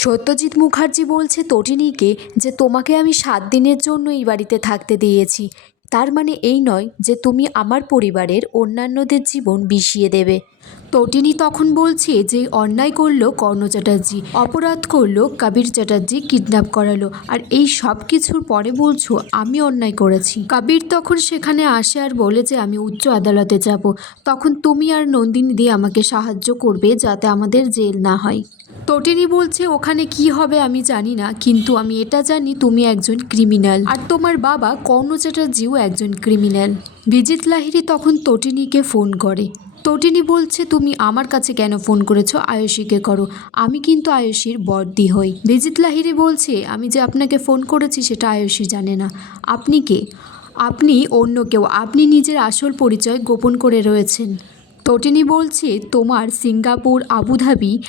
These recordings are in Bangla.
সত্যজিৎ মুখার্জি বলছে তটিনীকে যে, তোমাকে আমি সাত দিনের জন্য এই বাড়িতে থাকতে দিয়েছি। তার মানে এই নয় যে, তুমি আমার পরিবারের অন্যান্যদের জীবন বিষিয়ে দেবে। তটিনী তখন বলছে যে, অন্যায় করল কর্ণ চ্যাটার্জি, অপরাধ করল কবির চ্যাটার্জি, কিডন্যাপ করালো। আর এই সব কিছুর পরে বলছো, আমি অন্যায় করেছি। কবির তখন সেখানে আসে আর বলে যে, আমি উচ্চ আদালতে যাব। তখন তুমি আর নন্দিনী দিয়ে আমাকে সাহায্য করবে যাতে আমাদের জেল না হয়। তটিনী বলছে, ওখানে কি হবে আমি জানি না, কিন্তু আমি এটা জানি, তুমি একজন ক্রিমিনাল আর তোমার বাবা, কর্ণ চ্যাটার্জিও একজন ক্রিমিনাল বিজিত লাহিড়ী তখন তটিনীকে ফোন করে। তটিনী বলছে, তুমি আমার কাছে কেন ফোন করেছ? আয়ুষীকে করো। আমি কিন্তু আয়ুষীর বর্দি হই। বিজিত লাহিরি বলছে, আমি যে আপনাকে ফোন করেছি, সেটা আয়ুষী জানে না। আপনি কে? আপনি অন্য কেউ। আপনি নিজের আসল পরিচয় গোপন করে রয়েছেন। তটিনী বলছে, তোমার সিঙ্গাপুর, আবুধাবি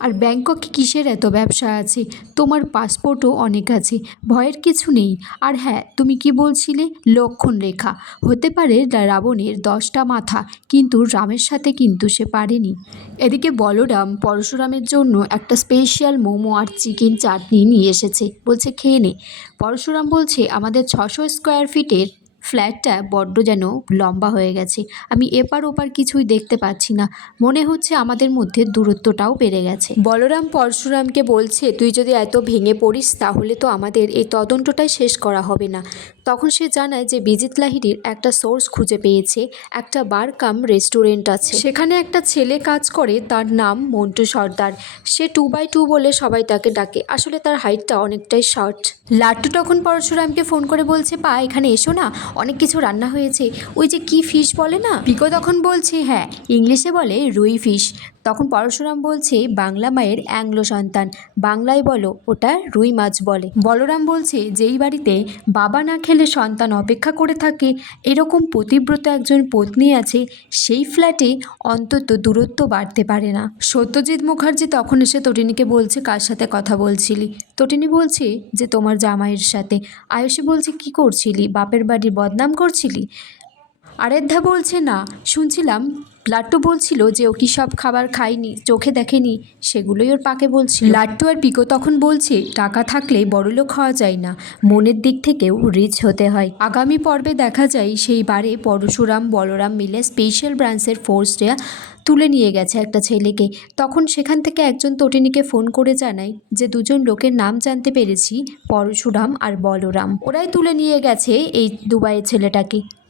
আর ব্যাংককে কিসের এত ব্যবসা আছে? তোমার পাসপোর্টও অনেক আছে, ভয়ের কিছু নেই। আর হ্যাঁ তুমি কি বলছিলে? লক্ষণ রেখা। হতে পারে রাবণের দশটা মাথা, কিন্তু রামের সাথে কিন্তু সে পারেনি। এদিকে বলরাম পরশুরামের জন্য একটা স্পেশাল মোমো আর চিকেন চাটনি নিয়ে এসেছে। বলছে, খেয়ে নে। পরশুরাম বলছে, আমাদের ছশো স্কোয়ার ফিটের ফ্ল্যাটটা বড্ড যেন লম্বা হয়ে গেছে। আমি এপার ওপার কিছুই দেখতে পাচ্ছি না। মনে হচ্ছে আমাদের মধ্যে দূরত্বটাও বেড়ে গেছে। বলরাম পরশুরামকে বলছে, তুই যদি এত ভেঙে পড়িস, তাহলে তো আমাদের এই তদন্তটাই শেষ করা হবে না। তখন সে জানায় যে বিজিত লাহিড়ির একটা সোর্স খুঁজে পেয়েছে, একটা বার কাম রেস্টুরেন্ট আছে। সেখানে একটা ছেলে কাজ করে, তার নাম মন্টু সর্দার। সে টু বাই টু বলে সবাই তাকে ডাকে। আসলে তার হাইটটা অনেকটাই শর্ট। লাট্টু তখন পরশুরামকে ফোন করে বলছে, পা, এখানে এসো না। অনেক কিছু রান্না হয়েছে। ওই যে কি ফিশ বলে না? পিকো তখন বলছে হ্যাঁ ইংলিশে বলে রুই ফিশ তখন পরশুরাম বলছে, বাংলা মায়ের অ্যাংলো সন্তান। বাংলায় বলো, ওটা রুই মাছ বলে। বলরাম বলছে, যেই বাড়িতে বাবা না খেলে সন্তান অপেক্ষা করে থাকে, এরকম পতিব্রত একজন পত্নী আছে, সেই ফ্ল্যাটে অন্তত দূরত্ব বাড়তে পারে না। সত্যজিৎ মুখার্জি তখন এসে তটিনীকে বলছে, কার সাথে কথা বলছিলি? তটিনী বলছে, যে তোমার জামাইয়ের সাথে। আয়ুষী বলছে, কি করছিলি? বাপের বাড়ির বদনাম করছিলি? আরেধ্যা বলছে, না, শুনছিলাম। লাট্টু বলছিল যে ও কি সব খাবার খায়নি, চোখে দেখেনি। সেগুলোই ওর পাকে বলছিল। লাট্টু আর পিকো তখন বলছে, টাকা থাকলে বড়লোক হওয়া যায় না। মনের দিক থেকেও রিচ হতে হয়। আগামী পর্বে দেখা যায়, সেই বারে পরশুরাম, বলরাম মিলে স্পেশাল ব্রাঞ্চের ফোর্সটা তুলে নিয়ে গেছে একটা ছেলেকে। তখন সেখান থেকে একজন তটিনীকে ফোন করে জানায় যে, দুজন লোকের নাম জানতে পেরেছি, পরশুরাম আর বলরাম। ওরাই তুলে নিয়ে গেছে এই দুবাইয়ের ছেলেটাকে।